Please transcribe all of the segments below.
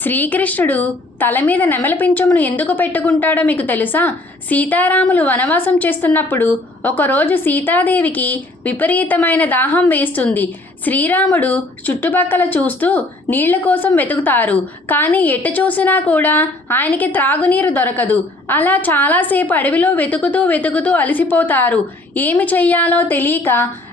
శ్రీకృష్ణుడు తల మీద నెమలి పింఛమును ఎందుకు పెట్టుకుంటాడో మీకు తెలుసా? సీతారాములు వనవాసం చేస్తున్నప్పుడు ఒకరోజు సీతాదేవికి విపరీతమైన దాహం వేస్తుంది. శ్రీరాముడు చుట్టుపక్కల చూస్తూ నీళ్ళ కోసం వెతుకుతారు. కానీ ఎటు చూసినా కూడా ఆయనకి త్రాగునీరు దొరకదు. అలా చాలాసేపు అడవిలో వెతుకుతూ వెతుకుతూ అలసిపోతారు. ఏమి చెయ్యాలో తెలియక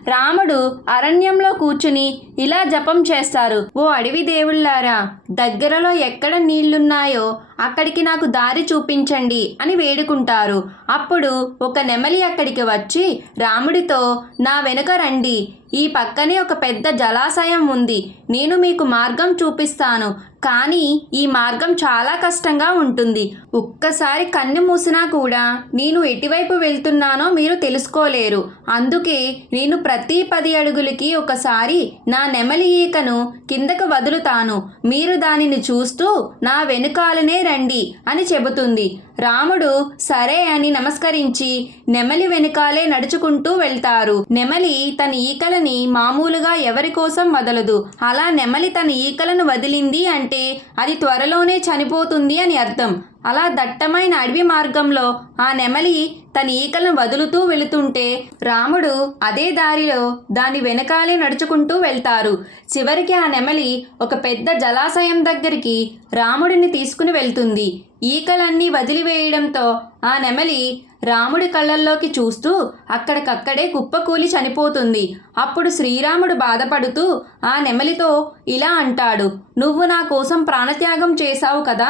రాముడు అరణ్యంలో కూర్చుని ఇలా జపం చేస్తారు. ఓ అడవి దేవుళ్ళారా! దగ్గరలో ఎక్కడ నీళ్ళున్నాయో అక్కడికి నాకు దారి చూపించండి అని వేడుకుంటారు. అప్పుడు ఒక నెమలి అక్కడికి వచ్చి రాముడితో నా వెనుక రండి. ఈ పక్కనే ఒక పెద్ద జలాశయం ఉంది. నేను మీకు మార్గం చూపిస్తాను. కానీ ఈ మార్గం చాలా కష్టంగా ఉంటుంది. ఒక్కసారి కన్ను మూసినా కూడా నేను ఎటువైపు వెళ్తున్నానో మీరు తెలుసుకోలేరు. అందుకే నేను ప్రతి పది అడుగులకి ఒకసారి నా నెమలి ఈకను కిందకు వదులుతాను. మీరు దానిని చూస్తూ నా వెనుకాలనే రండి అని చెబుతుంది. రాముడు సరే అని నమస్కరించి నెమలి వెనుకాలే నడుచుకుంటూ వెళ్తారు. నెమలి తన ఈకలని మామూలుగా ఎవరి కోసం వదలదు. అలా నెమలి తన ఈకలను వదిలింది అంటే అంటే అది త్వరలోనే చనిపోతుంది అని అర్థం. అలా దట్టమైన అడవి మార్గంలో ఆ నెమలి తన ఈకలను వదులుతూ వెళుతుంటే రాముడు అదే దారిలో దాని వెనకాలే నడుచుకుంటూ వెళ్తారు. చివరికి ఆ నెమలి ఒక పెద్ద జలాశయం దగ్గరికి రాముడిని తీసుకుని వెళ్తుంది. ఈకలన్నీ వదిలివేయడంతో ఆ నెమలి రాముడి కళ్ళల్లోకి చూస్తూ అక్కడికక్కడే కుప్పకూలి చనిపోతుంది. అప్పుడు శ్రీరాముడు బాధపడుతూ ఆ నెమలితో ఇలా అంటాడు నువ్వు నా కోసం ప్రాణత్యాగం చేశావు కదా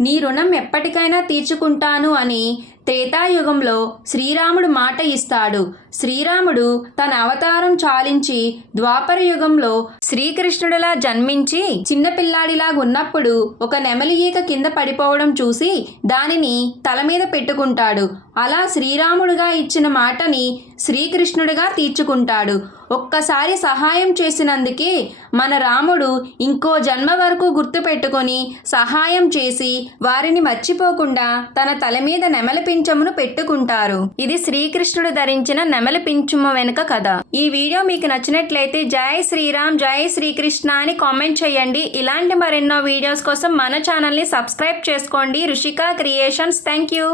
నీ రుణం ఎప్పటికైనా తీర్చుకుంటాను అని త్రేతాయుగంలో శ్రీరాముడు మాట ఇస్తాడు. శ్రీరాముడు తన అవతారం చాలించి ద్వాపర యుగంలో శ్రీకృష్ణుడిలా జన్మించి చిన్నపిల్లాడిలా ఉన్నప్పుడు ఒక నెమలి ఈక కింద పడిపోవడం చూసి దానిని తల మీద పెట్టుకుంటాడు. అలా శ్రీరాముడుగా ఇచ్చిన మాటని శ్రీకృష్ణుడిగా తీర్చుకుంటాడు. ఒక్కసారి సహాయం చేసినందుకే మన రాముడు ఇంకో జన్మ వరకు గుర్తుపెట్టుకొని సహాయం చేసి వారిని మర్చిపోకుండా తన తల మీద నెమలి పింఛమును పెట్టుకుంటారు. ఇది శ్రీకృష్ణుడు ధరించిన నెమలి పింఛము వెనుక కథ. ఈ వీడియో మీకు నచ్చినట్లయితే జై శ్రీరామ్ జై శ్రీకృష్ణ అని కామెంట్ చేయండి. ఇలాంటి మరెన్నో వీడియోస్ కోసం మన ఛానల్ని సబ్స్క్రైబ్ చేసుకోండి. Rushika creations thank you